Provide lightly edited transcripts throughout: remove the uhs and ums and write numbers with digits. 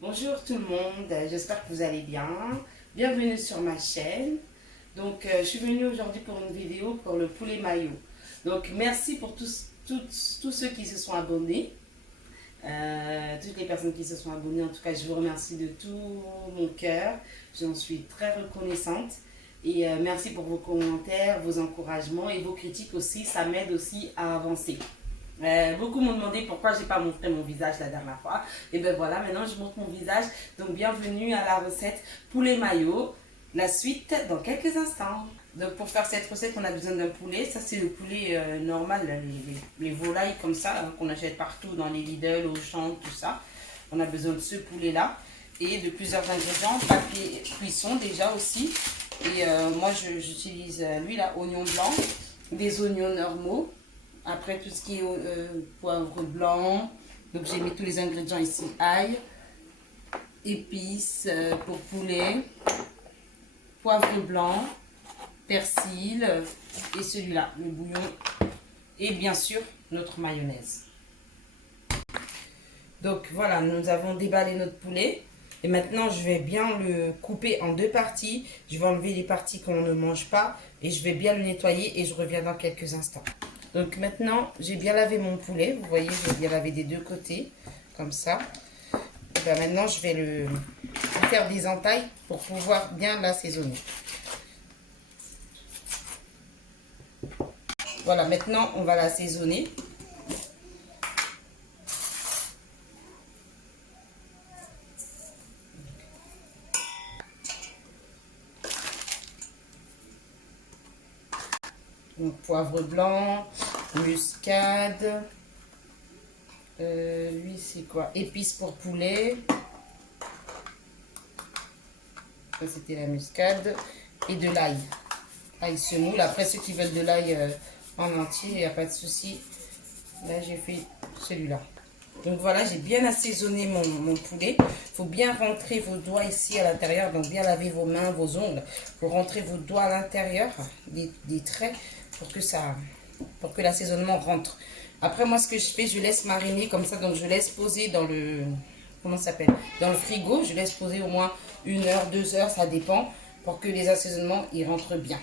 Bonjour tout le monde, j'espère que vous allez bien. Bienvenue sur ma chaîne. Donc, je suis venue aujourd'hui pour une vidéo pour le poulet mayo. Donc, merci pour tous ceux qui se sont abonnés. Toutes les personnes qui se sont abonnées, en tout cas, je vous remercie de tout mon cœur. J'en suis très reconnaissante. Et merci pour vos commentaires, vos encouragements et vos critiques aussi. Ça m'aide aussi à avancer. Beaucoup m'ont demandé pourquoi j'ai pas montré mon visage la dernière fois. Et ben voilà, maintenant je montre mon visage. Donc bienvenue à la recette poulet mayo. La suite dans quelques instants. Donc pour faire cette recette, on a besoin d'un poulet. Ça c'est le poulet normal, là, les volailles comme ça, hein, qu'on achète partout dans les Lidl, Auchan, tout ça. On a besoin de ce poulet là et de plusieurs ingrédients. Papier cuisson déjà aussi. Et moi j'utilise l'huile à oignon blanc, des oignons normaux. Après, tout ce qui est poivre blanc. Donc, j'ai mis tous les ingrédients ici. Ail, épices pour poulet, poivre blanc, persil et celui-là, le bouillon. Et bien sûr, notre mayonnaise. Donc, voilà, nous avons déballé notre poulet. Et maintenant, je vais bien le couper en deux parties. Je vais enlever les parties qu'on ne mange pas. Et je vais bien le nettoyer et je reviens dans quelques instants. Donc maintenant, j'ai bien lavé mon poulet. Vous voyez, j'ai bien lavé des deux côtés, comme ça. Et ben maintenant, je vais le faire des entailles pour pouvoir bien l'assaisonner. Voilà, maintenant, on va l'assaisonner. Donc, poivre blanc, muscade. Lui, c'est quoi? Épices pour poulet. Ça, c'était la muscade. Et de l'ail. Ail semoule. Après, ceux qui veulent de l'ail en entier, il n'y a pas de souci. Là, j'ai fait celui-là. Donc voilà, j'ai bien assaisonné mon poulet. Il faut bien rentrer vos doigts ici à l'intérieur. Donc bien laver vos mains, vos ongles. Il faut rentrer vos doigts à l'intérieur des traits pour que l'assaisonnement rentre. Après, moi, ce que je fais, je laisse mariner comme ça. Donc je laisse poser dans le... Comment ça s'appelle? Dans le frigo. Je laisse poser au moins 1 heure, 2 heures, ça dépend. Pour que les assaisonnements, ils rentrent bien.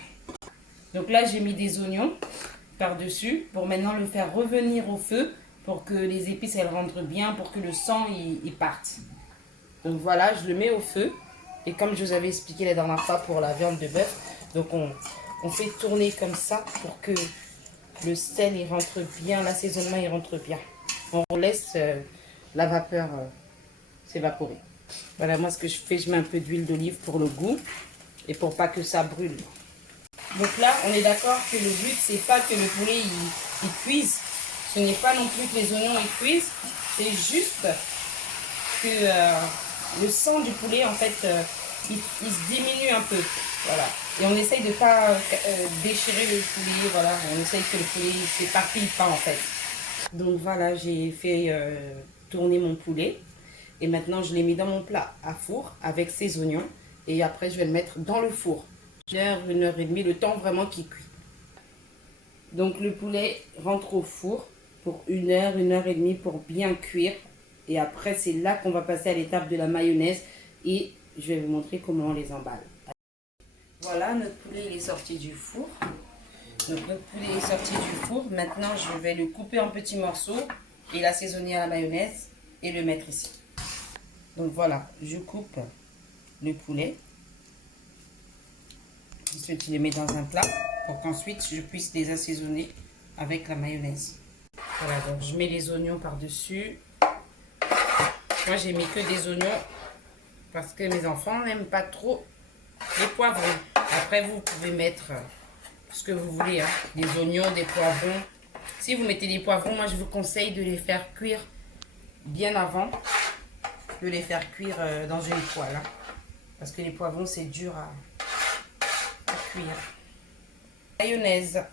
Donc là, j'ai mis des oignons par-dessus pour maintenant le faire revenir au feu pour que les épices elles rentrent bien, pour que le sang il parte. Donc voilà, je le mets au feu et comme je vous avais expliqué la dernière fois pour la viande de bœuf, donc on fait tourner comme ça pour que le sel il rentre bien, l'assaisonnement il rentre bien. On laisse la vapeur s'évaporer. Voilà, moi ce que je fais, je mets un peu d'huile d'olive pour le goût et pour pas que ça brûle. Donc là, on est d'accord que le but, c'est pas que le poulet il cuise. Ce n'est pas non plus que les oignons ils cuisent. C'est juste que le sang du poulet, en fait, il se diminue un peu. Voilà. Et on essaye de ne pas déchirer le poulet. Voilà. On essaye que le poulet ne s'éparpille pas, en fait. Donc voilà, j'ai fait tourner mon poulet. Et maintenant, je l'ai mis dans mon plat à four avec ses oignons. Et après, je vais le mettre dans le four. 1 heure et demie, le temps vraiment qu'il cuit. Donc le poulet rentre au four pour 1 heure et demie pour bien cuire. Et après, c'est là qu'on va passer à l'étape de la mayonnaise. Et je vais vous montrer comment on les emballe. Voilà, notre poulet il est sorti du four. Donc notre poulet est sorti du four. Maintenant, je vais le couper en petits morceaux et l'assaisonner à la mayonnaise et le mettre ici. Donc voilà, je coupe le poulet. Ensuite, je les mets dans un plat pour qu'ensuite je puisse les assaisonner avec la mayonnaise. Voilà, donc je mets les oignons par-dessus. Moi, j'ai mis que des oignons parce que mes enfants n'aiment pas trop les poivrons. Après, vous pouvez mettre ce que vous voulez, hein, des oignons, des poivrons. Si vous mettez des poivrons, moi, je vous conseille de les faire cuire bien avant de les faire cuire dans une poêle. Hein, parce que les poivrons, c'est dur à cuire. Mayonnaise.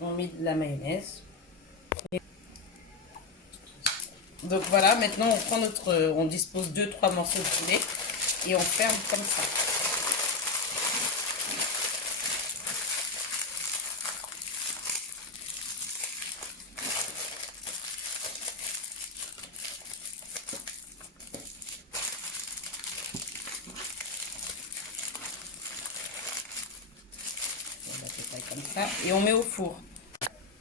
On met de la mayonnaise. Donc voilà, maintenant on prend on dispose 2-3 morceaux de poulet et on ferme comme ça. ça, et on met au four.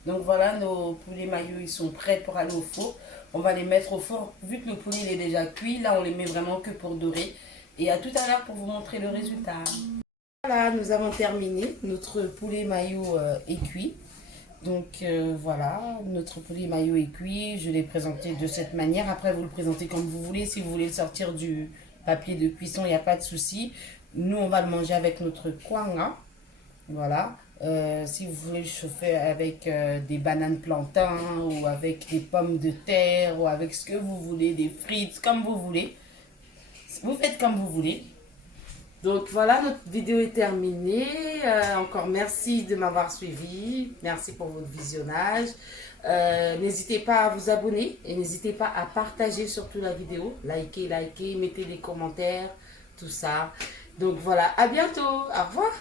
Donc voilà, nos poulets maillots, ils sont prêts pour aller au four. On va les mettre au four. Vu que le poulet il est déjà cuit, là on les met vraiment que pour dorer. Et à tout à l'heure pour vous montrer le résultat. Voilà, nous avons terminé. Notre poulet maillot est cuit. Donc voilà, notre poulet maillot est cuit. Je l'ai présenté de cette manière. Après, vous le présentez comme vous voulez. Si vous voulez le sortir du papier de cuisson, il n'y a pas de souci. Nous, on va le manger avec notre kwanga. Voilà. Si vous voulez le chauffer avec des bananes plantains ou avec des pommes de terre ou avec ce que vous voulez, des frites, comme vous voulez. Vous faites comme vous voulez. Donc voilà, notre vidéo est terminée. Encore merci de m'avoir suivi. Merci pour votre visionnage. N'hésitez pas à vous abonner et n'hésitez pas à partager surtout la vidéo. Likez, mettez des commentaires, tout ça. Donc voilà, à bientôt. Au revoir.